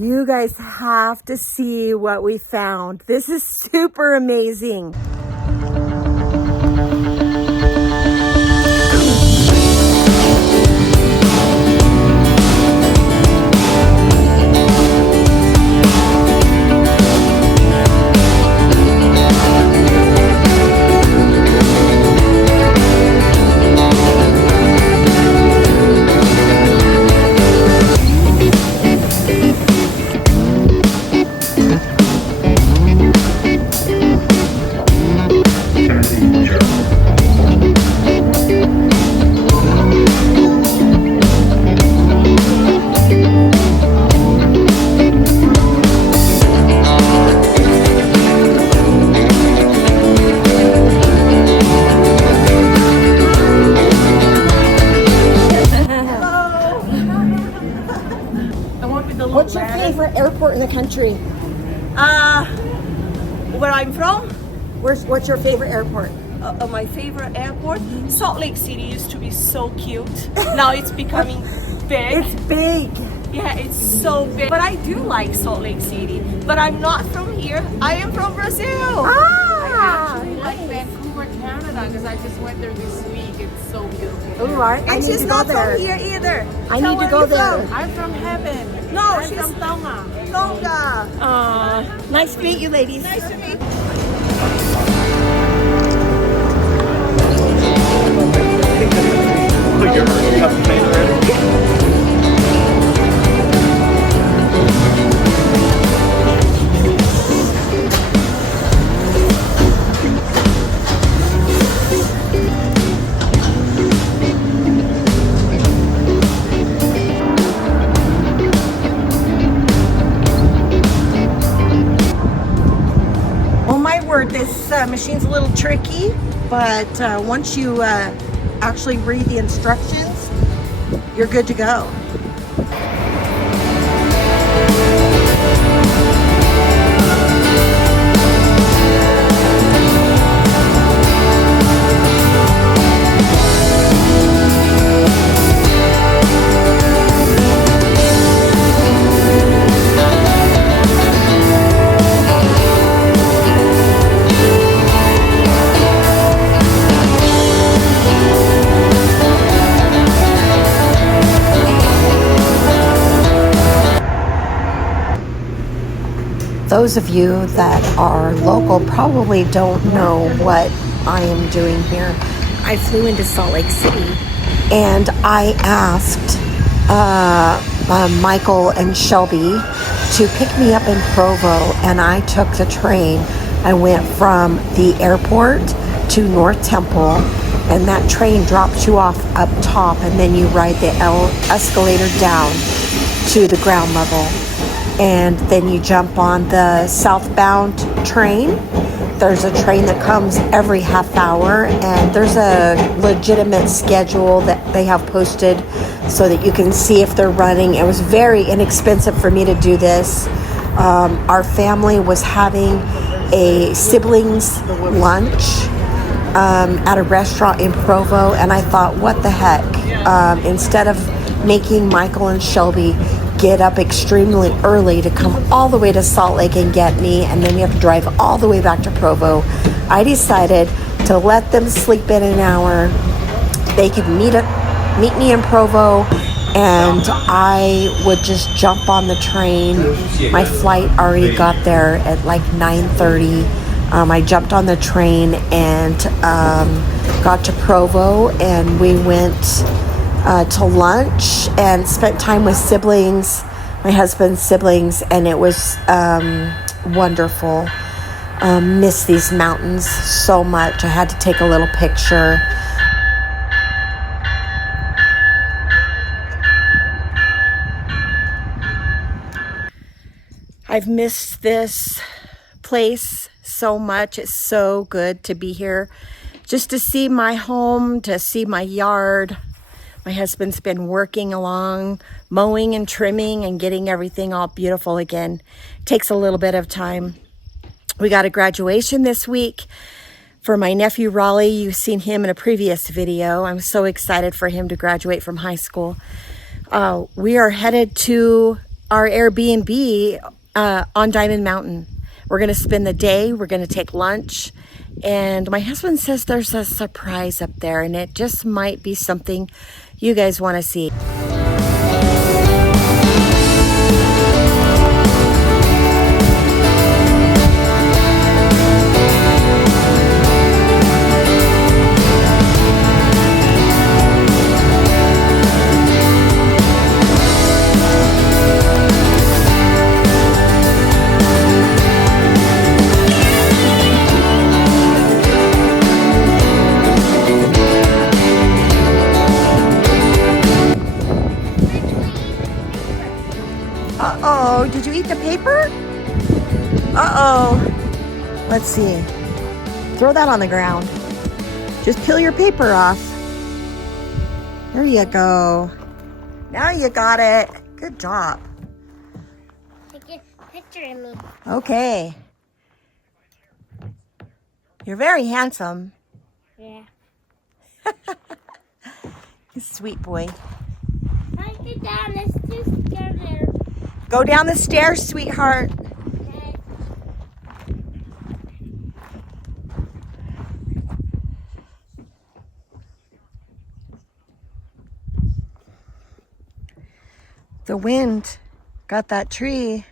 You guys have to see what we found. This is super amazing. What's your favorite airport in the country? Where I'm from? What's your favorite airport? My favorite airport? Salt Lake City used to be so cute. Now it's becoming big. It's big. Yeah, it's so big. But I do like Salt Lake City. But I'm not from here. I am from Brazil. Ah! I actually like Vancouver, Canada, because I just went there this week. It's so beautiful. Ooh, I And need she's to go not there. from here either. I need to go there. I'm from heaven. No, I'm she's from Tonga. Tonga. Nice to meet you, ladies. Nice to meet you. Oh my word, this machine's a little tricky, but once you actually read the instructions, you're good to go. Those of you that are local probably don't know what I am doing here. I flew into Salt Lake City and I asked Michael and Shelby to pick me up in Provo, and I took the train. I went from the airport to North Temple, and that train drops you off up top, and then you ride the escalator down to the ground level. And then you jump on the southbound train. There's a train that comes every half hour, and there's a legitimate schedule that they have posted so that you can see if they're running. It was very inexpensive for me to do this. Our family was having a siblings lunch at a restaurant in Provo, and I thought, what the heck? Instead of making Michael and Shelby get up extremely early to come all the way to Salt Lake and get me, and then we have to drive all the way back to Provo, I decided to let them sleep in an hour. They could meet me in Provo, and I would just jump on the train. My flight already got there at like 9:30. I jumped on the train and got to Provo, and we went to lunch and spent time with siblings, my husband's siblings, and it was wonderful. Miss these mountains so much. I had to take a little picture. I've missed this place so much. It's so good to be here, just to see my home, to see my yard. My husband's been working along, mowing and trimming and getting everything all beautiful again. Takes a little bit of time. We got a graduation this week for my nephew Raleigh. You've seen him in a previous video. I'm so excited for him to graduate from high school. We are headed to our Airbnb on Diamond Mountain. We're going to spend the day. We're going to take lunch. And my husband says there's a surprise up there, and it just might be something you guys want to see. Uh-oh, did you eat the paper? Uh-oh. Let's see. Throw that on the ground. Just peel your paper off. There you go. Now you got it. Good job. Take a picture of me. Okay. You're very handsome. Yeah. You sweet boy. I get down. Let's just go there. Go down the stairs, sweetheart. Okay. The wind got that tree.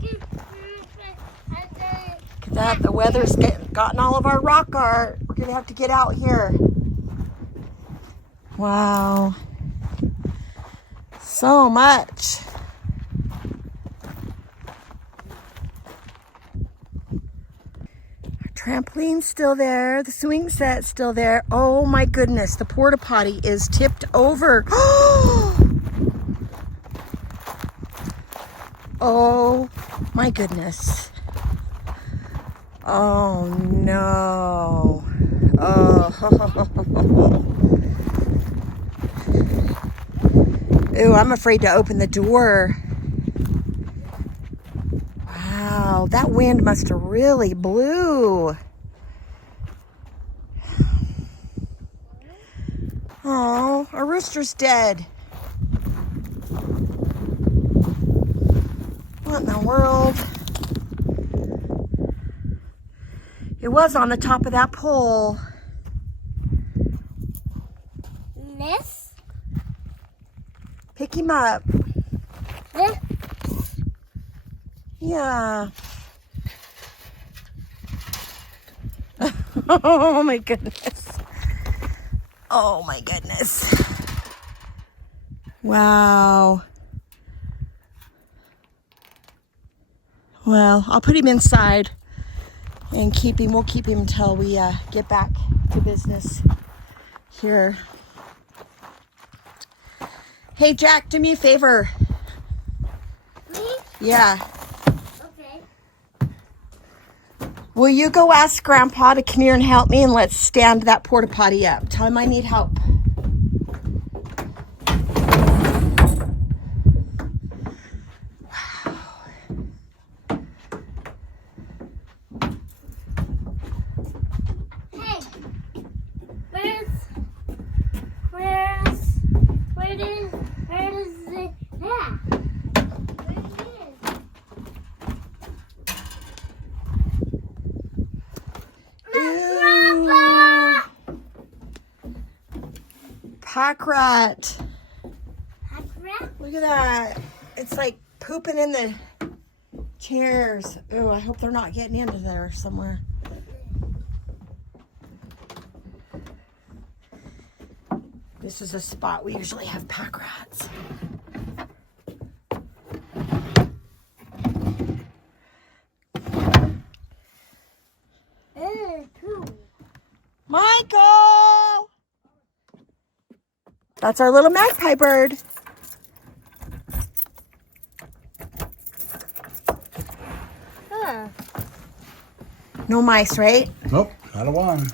Look at that, the weather's gotten all of our rock art. We're gonna have to get out here. Wow. So much. Our trampoline's still there. The swing set's still there. Oh my goodness, the porta potty is tipped over. Oh my goodness. Oh no. Oh. Ooh, I'm afraid to open the door. Wow, that wind must have really blew. Oh, our rooster's dead. What in the world? It was on the top of that pole. This? Pick him up. This? Yeah. Oh my goodness. Oh my goodness. Wow. Well, I'll put him inside and keep him. We'll keep him until we get back to business here. Hey, Jack, do me a favor. Me? Yeah. Okay. Will you go ask Grandpa to come here and help me, and let's stand that porta potty up. Tell him I need help. Hey. Where is it? Yeah. Where is it? Ew. Packrat. Packrat? Look at that. It's like pooping in the chairs. Oh, I hope they're not getting into there somewhere. This is a spot we usually have pack rats. Cool. Michael! That's our little magpie bird. Huh. No mice, right? Nope, not a one.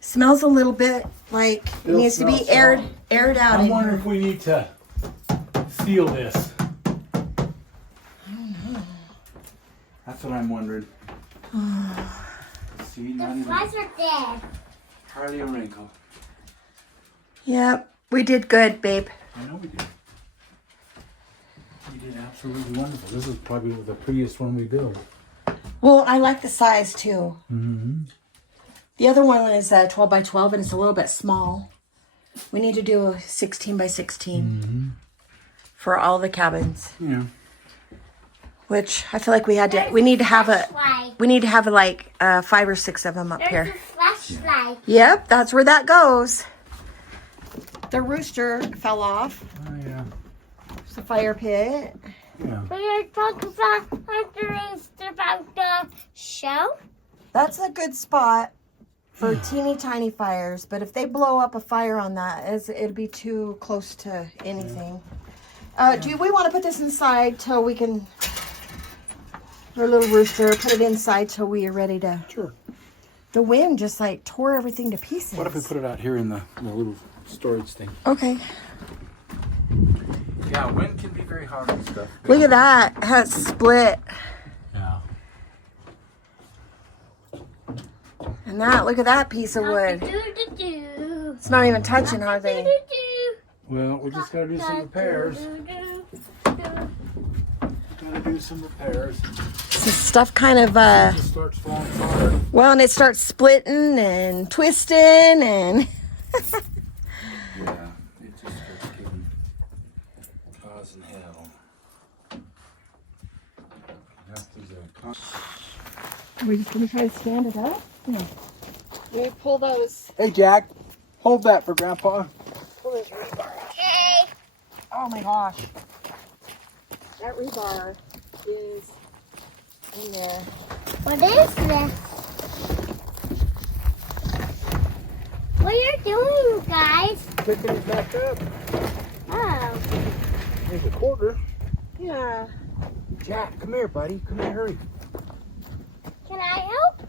Smells a little bit like it Still needs to be smells aired out. I'm in wondering here. if we need to seal this. I don't know. That's what I'm wondering. See, The not even flies are dead. hardly a wrinkle. Yep, we did good, babe. I know we did. You did absolutely wonderful. This is probably the prettiest one we built. Well, I like the size too. Mm-hmm. The other one is 12 by 12 and it's a little bit small. We need to do a 16 by 16 for all the cabins. Yeah. Which I feel like we need to have like 5 or 6 of them up There's here. a flashlight. Yep, that's where that goes. The rooster fell off. Oh, yeah. It's the fire pit. Yeah. We're talking about the show. That's a good spot for teeny tiny fires, but if they blow up a fire on that, it'd be too close to anything. Do we want to put this inside till we can, our little rooster, put it inside till we are ready to? Sure. The wind just like tore everything to pieces. What if we put it out here in the little storage thing? Okay. Yeah, wind can be very hard on stuff. Look at that. It has split. Yeah. And that, look at that piece of wood. It's not even touching, are they? Well, we just gotta do some repairs. Gotta do some repairs. So stuff kind of, It just starts falling apart. well, and it starts splitting and twisting and... Yeah, it just starts getting causing hell. That is a We're just going to try to stand it up? No. We pull those... Hey, Jack, hold that for Grandpa. Okay. Oh my gosh. That rebar is in there. What is this? What are you doing, guys? Picking it back up. Oh. There's a quarter. Yeah. Jack, come here, buddy. Come here, hurry. Can I help?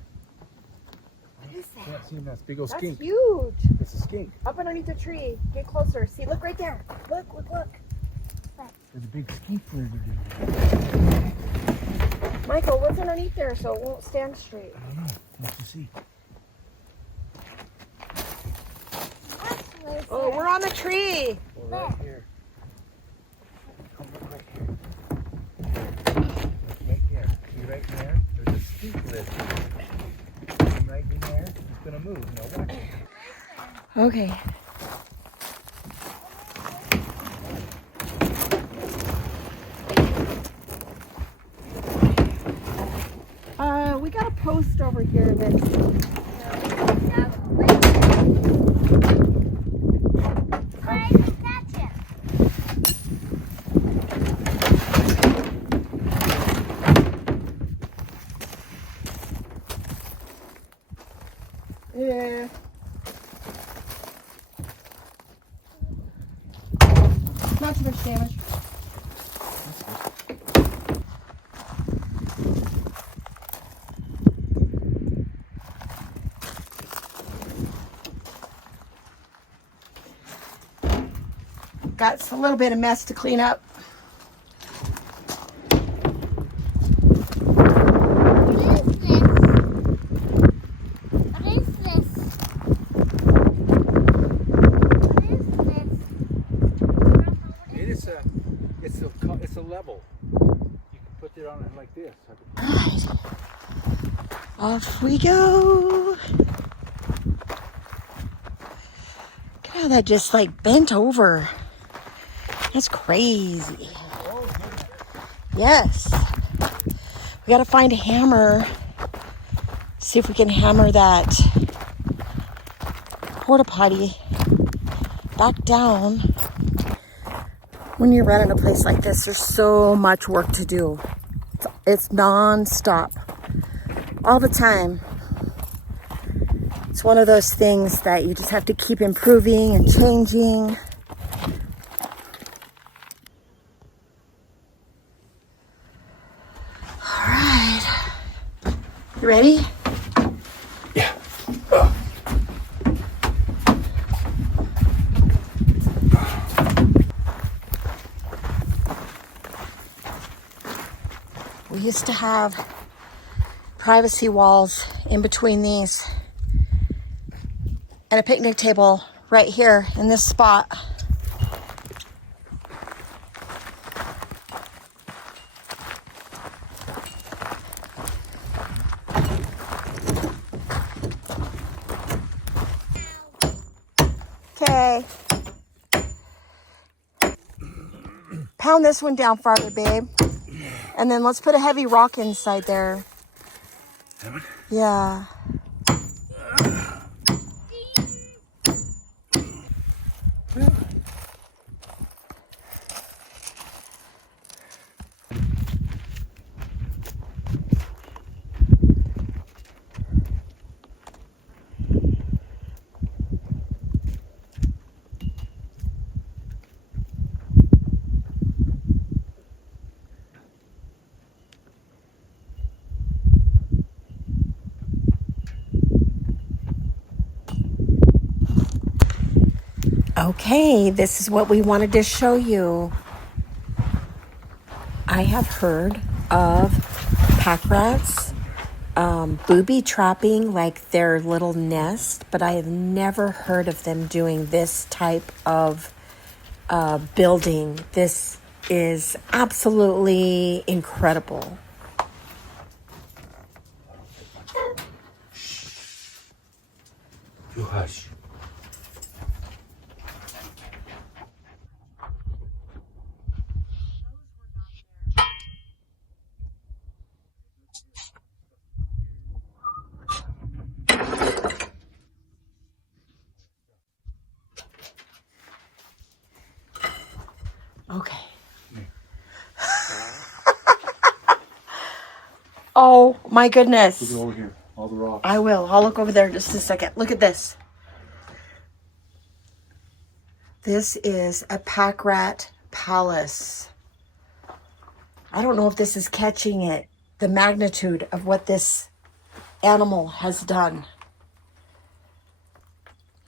What is that? Can't see him. That's a big old That's skink. huge. It's a skink. Up underneath the tree. Get closer. See, look right there. Look. There's a big skink lizard. Michael, what's underneath there so it won't stand straight? I don't know. Let's just see. Oh, we're on the tree. Well, right here. Come look right here. Look right there. See right there? There's a skink lizard. Come right in there. It's gonna move. Now watch it. Okay. We got a post over here that's... Yeah. Not too much damage. Got a little bit of mess to clean up. It's a level. You can put it on it like this. Alright. Off we go. Look at how that just like bent over. That's crazy. Yes. We gotta find a hammer. See if we can hammer that porta potty back down. When you're running a place like this, there's so much work to do. It's non-stop. All the time. It's one of those things that you just have to keep improving and changing. All right. You ready? Yeah. We used to have privacy walls in between these. And a picnic table right here in this spot. Okay. Pound this one down farther, babe. And then let's put a heavy rock inside there. That one? Yeah. Okay, this is what we wanted to show you. I have heard of packrats booby trapping like their little nest, but I have never heard of them doing this type of building. This is absolutely incredible. You hush. Okay. Oh my goodness. Look over here. All the rocks. I will. I'll look over there in just a second. Look at this. This is a packrat palace. I don't know if this is catching it, the magnitude of what this animal has done.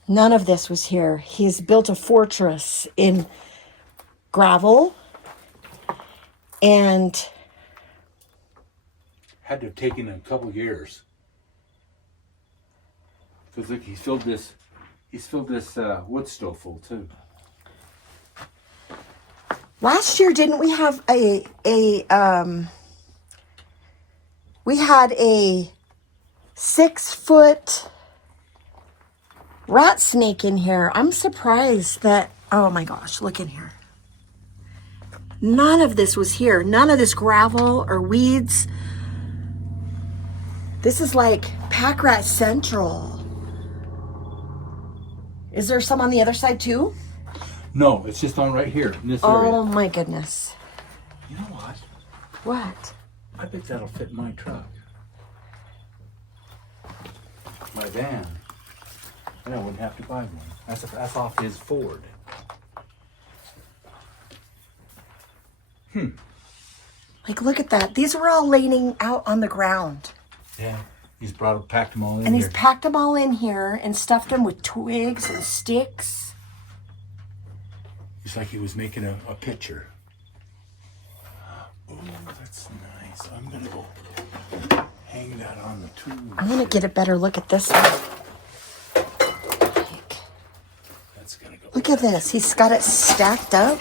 None of this was here. He's built a fortress in gravel and Had to have taken a couple years. Because look, he's filled this wood stove full too. last year didn't we have we had a 6-foot rat snake in here. I'm surprised that, oh my gosh, look in here. None of this was here. None of this gravel or weeds. This is like packrat central. Is there some on the other side too? No, it's just on right here in this area. Oh my goodness. You know what? What? I bet that'll fit my truck. My van. Then I wouldn't have to buy one. That's off his Ford. Like, look at that. These were all laying out on the ground. Yeah. He's packed them all in And here. he's packed them all in here and stuffed them with twigs and sticks. It's like he was making a picture. Oh, that's nice. I'm gonna go hang that on the tube. I'm going to get a better look at this one. That's gonna go. Look at this. He's got it stacked up.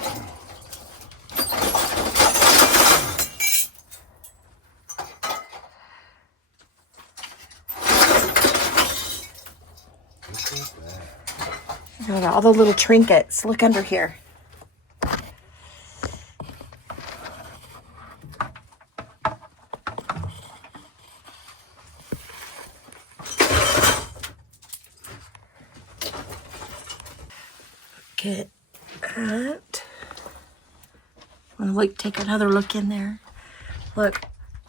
Look at all the little trinkets. Look under here. Look at that. Want to like take another look in there? Look,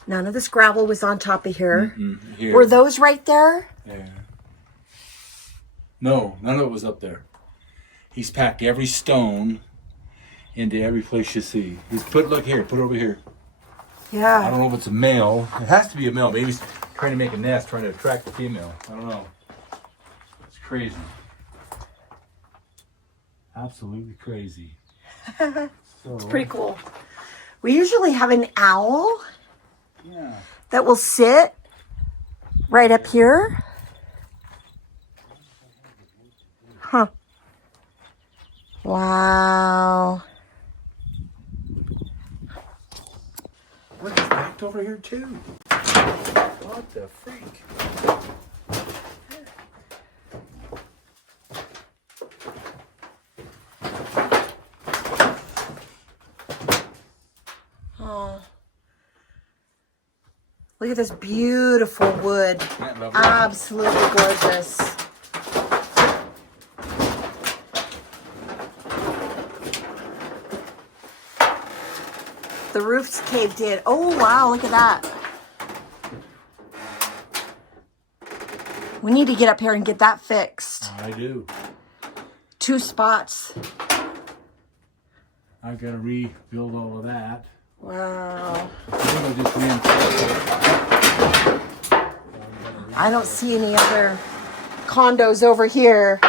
none of this gravel was on top of here. Here. Were those right there? Yeah. No, none of it was up there. He's packed every stone into every place you see. He's look here, put it over here. I Yeah. don't know if it's a male. It has to be a male. Maybe he's trying to make a nest, trying to attract the female. I don't know. It's crazy. Absolutely crazy. So, Pretty cool. We usually have an owl yeah. that will sit Right up here? Huh. Wow. Look, it's backed over here too. What the freak? Oh. Look at this beautiful wood. Absolutely gorgeous. The roof's caved in. Oh, wow, look at that. We need to get up here and get that fixed. I do. 2 spots. I've got to rebuild all of that. Wow. I think I'll just reinforce it. I don't see any other condos over here.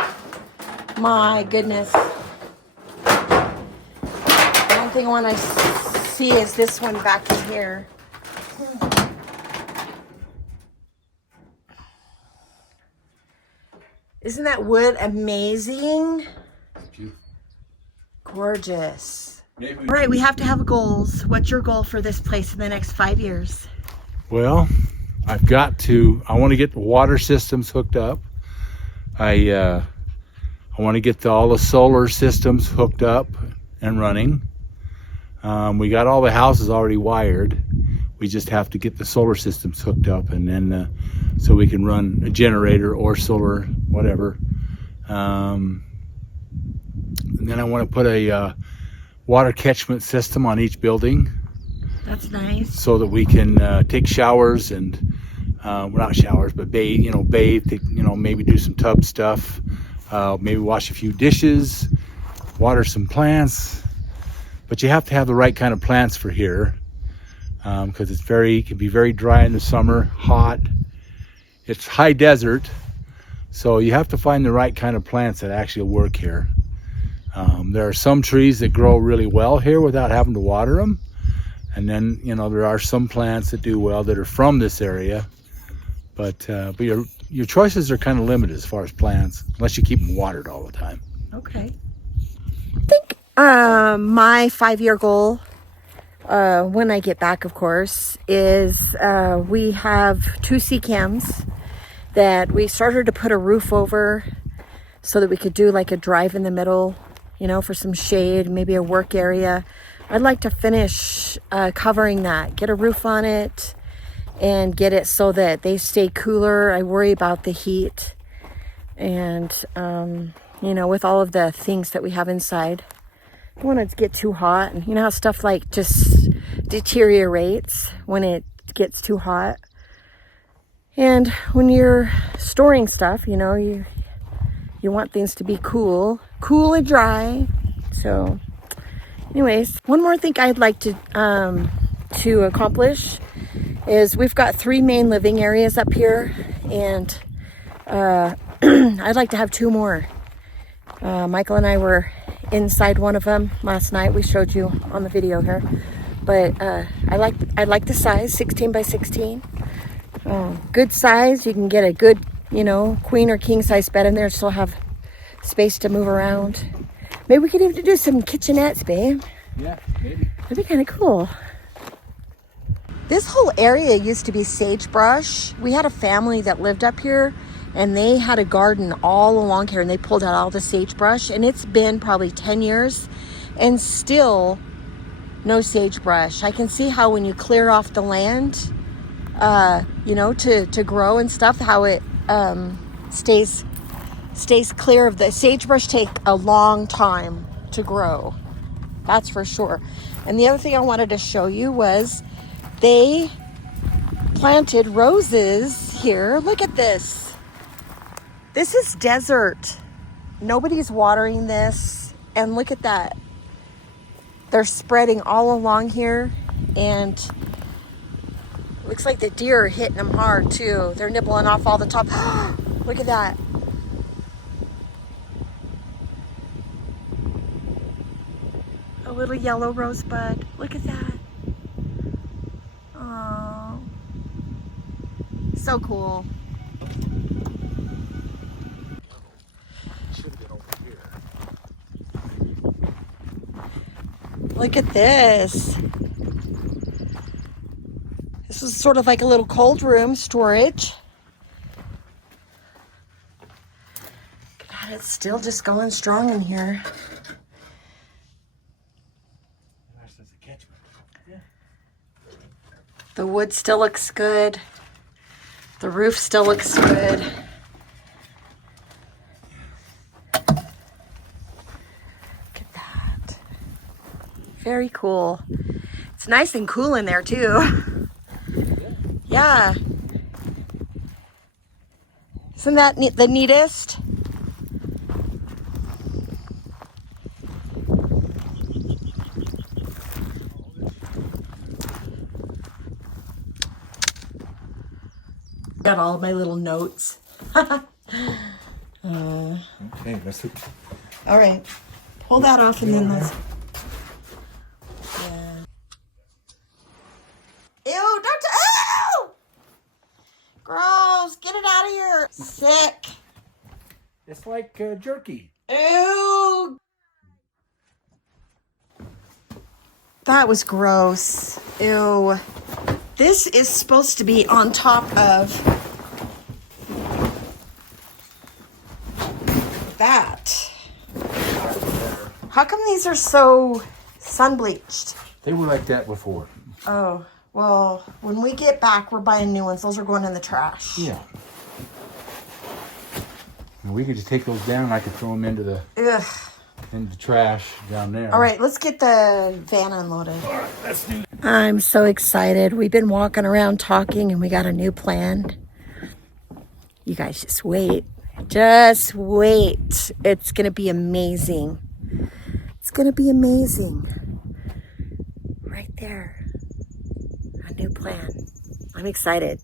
My goodness. The one thing I want to see is this one back in here. Isn't that wood amazing? Gorgeous. All right, we have to have goals. What's your goal for this place in the next 5 years? Well, I want to get the water systems hooked up. I want to get all the solar systems hooked up and running. We got all the houses already wired. We just have to get the solar systems hooked up, and then so we can run a generator or solar, whatever. And then I want to put a water catchment system on each building. That's nice. So that we can take showers and, well, not showers, but bathe, maybe do some tub stuff, maybe wash a few dishes, water some plants. But you have to have the right kind of plants for here, because it can be very dry in the summer, hot. It's high desert, so you have to find the right kind of plants that actually work here. There are some trees that grow really well here without having to water them. And then, there are some plants that do well that are from this area. But your choices are kind of limited as far as plants, unless you keep them watered all the time. Okay. I think my 5-year goal, when I get back, of course, is we have 2 sea cams that we started to put a roof over so that we could do like a drive in the middle, for some shade, maybe a work area. I'd like to finish covering that, get a roof on it, and get it so that they stay cooler. I worry about the heat and, with all of the things that we have inside. I don't want it to get too hot. And you know how stuff like just deteriorates when it gets too hot. And when you're storing stuff, you want things to be cool and dry. So anyways, one more thing I'd like to accomplish is we've got 3 main living areas up here, and I'd like to have 2 more. Michael and I were inside one of them last night. We showed you on the video here, but I like the size, 16 by 16. Good size. You can get a good, queen or king size bed in there, still have space to move around. Maybe we could even do some kitchenettes, babe. Yeah, maybe. That'd be kind of cool. This whole area used to be sagebrush. We had a family that lived up here, and they had a garden all along here, and they pulled out all the sagebrush, and it's been probably 10 years and still no sagebrush. I can see how when you clear off the land, to grow and stuff, how it stays clear of the sagebrush. Take a long time to grow, that's for sure. And the other thing I wanted to show you was they planted roses here. Look at this. This is desert. Nobody's watering this, and look at that. They're spreading all along here, and looks like the deer are hitting them hard too. They're nibbling off all the top. Look at that. A little yellow rosebud. Look at that. Oh, so cool. Should have been over here. Look at this. This is sort of like a little cold room storage. God, it's still just going strong in here. The wood still looks good. The roof still looks good. Look at that. Very cool. It's nice and cool in there too. Yeah. Isn't that the neatest? Got all my little notes. Okay, let's look. All right. Pull that off and then let's... Yeah. Ew, don't... Ew! Gross. Get it out of here. Sick. It's like jerky. Ew. That was gross. Ew. This is supposed to be on top of that. How come these are so sun bleached? They were like that before. Oh, well, when we get back, we're buying new ones. Those are going in the trash. Yeah. And we could just take those down. I could throw them into the trash down there. All right, let's get the van unloaded. All right, let's do. I'm so excited. We've been walking around talking and we got a new plan. You guys just wait. Just wait. It's going to be amazing. It's going to be amazing. Right there. A new plan. I'm excited.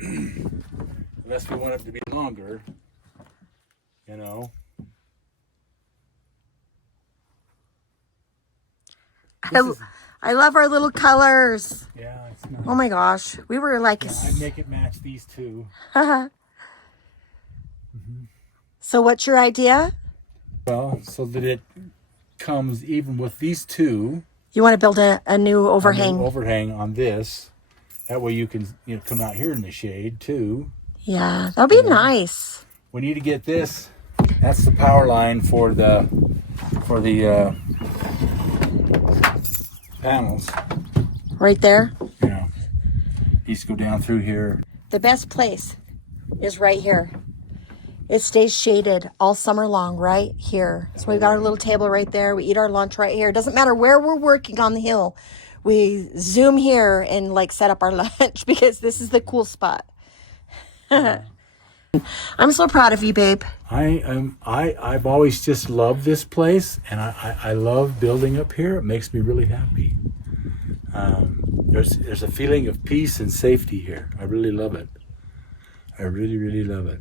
Unless we want it to be longer, you know. I love our little colors. Yeah, it's nice. Oh my gosh. We were like... Yeah, I'd make it match these two. So what's your idea? Well, so that it comes even with these two. You want to build a new overhang? Overhang on this. That way you can come out here in the shade too. Yeah, that'll be nice. We need to get this. That's the power line for the panels. Right there? Yeah. Needs to go down through here. The best place is right here. It stays shaded all summer long right here. So we've got our little table right there. We eat our lunch right here. It doesn't matter where we're working on the hill. We zoom here and like set up our lunch because this is the cool spot. I'm so proud of you, babe. I've always just loved this place, and I love building up here. It makes me really happy. There's a feeling of peace and safety here. I really love it. I really, really love it.